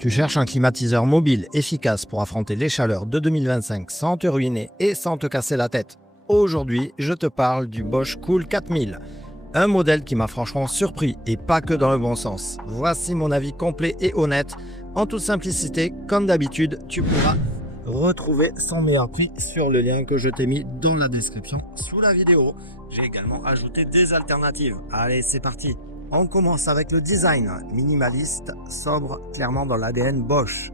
Tu cherches un climatiseur mobile efficace pour affronter les chaleurs de 2025 sans te ruiner et sans te casser la tête. Aujourd'hui, je te parle du Bosch Cool 4000. Un modèle qui m'a franchement surpris et pas que dans le bon sens. Voici mon avis complet et honnête. En toute simplicité, comme d'habitude, tu pourras retrouver son meilleur prix sur le lien que je t'ai mis dans la description sous la vidéo. J'ai également ajouté des alternatives. Allez, c'est parti. On commence avec le design, minimaliste, sobre, clairement dans l'ADN Bosch.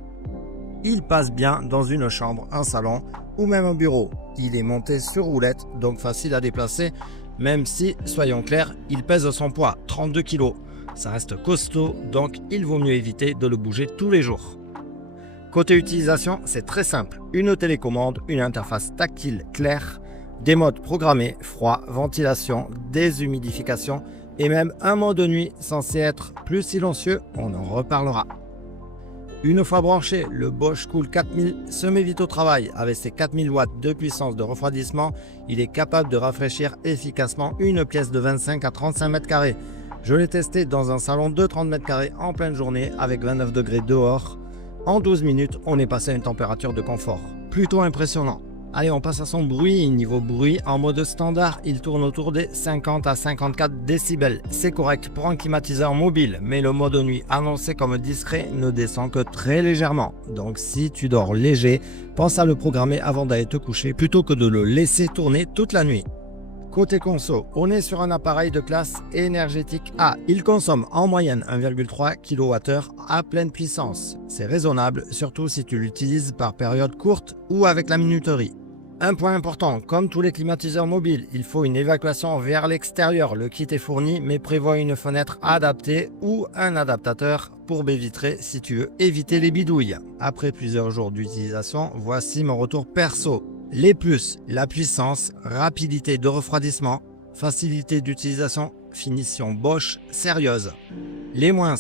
Il passe bien dans une chambre, un salon ou même un bureau. Il est monté sur roulette, donc facile à déplacer, même si, soyons clairs, il pèse son poids, 32 kg. Ça reste costaud, donc il vaut mieux éviter de le bouger tous les jours. Côté utilisation, c'est très simple. Une télécommande, une interface tactile claire, des modes programmés, froid, ventilation, déshumidification, et même un mode de nuit censé être plus silencieux, on en reparlera. Une fois branché, le Bosch Cool 4000 se met vite au travail. Avec ses 4000 watts de puissance de refroidissement, il est capable de rafraîchir efficacement une pièce de 25 à 35 mètres carrés. Je l'ai testé dans un salon de 30 mètres carrés en pleine journée avec 29 degrés dehors. En 12 minutes, on est passé à une température de confort. Plutôt impressionnant. Allez, on passe à son bruit. Niveau bruit, en mode standard, il tourne autour des 50 à 54 décibels. C'est correct pour un climatiseur mobile, mais le mode nuit annoncé comme discret ne descend que très légèrement. Donc si tu dors léger, pense à le programmer avant d'aller te coucher plutôt que de le laisser tourner toute la nuit. Côté conso, on est sur un appareil de classe énergétique A. Il consomme en moyenne 1,3 kWh à pleine puissance. C'est raisonnable, surtout si tu l'utilises par période courte ou avec la minuterie. Un point important, comme tous les climatiseurs mobiles, il faut une évacuation vers l'extérieur. Le kit est fourni mais prévoit une fenêtre adaptée ou un adaptateur pour baie vitrée si tu veux éviter les bidouilles. Après plusieurs jours d'utilisation, voici mon retour perso. Les plus, la puissance, rapidité de refroidissement, facilité d'utilisation, finition Bosch sérieuse. Les moins,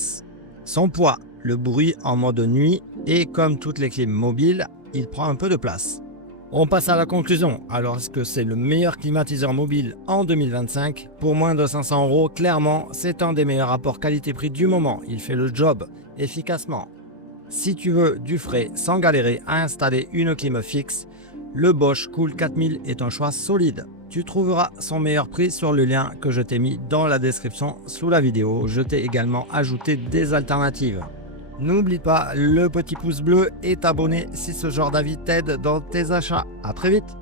son poids, le bruit en mode nuit et comme toutes les clim mobiles, il prend un peu de place. On passe à la conclusion. Alors est-ce que c'est le meilleur climatiseur mobile en 2025? Pour moins de 500 €, clairement, c'est un des meilleurs rapports qualité-prix du moment. Il fait le job efficacement. Si tu veux du frais sans galérer à installer une clim fixe, le Bosch Cool 4000 est un choix solide. Tu trouveras son meilleur prix sur le lien que je t'ai mis dans la description sous la vidéo. Je t'ai également ajouté des alternatives. N'oublie pas le petit pouce bleu et t'abonner si ce genre d'avis t'aide dans tes achats. À très vite!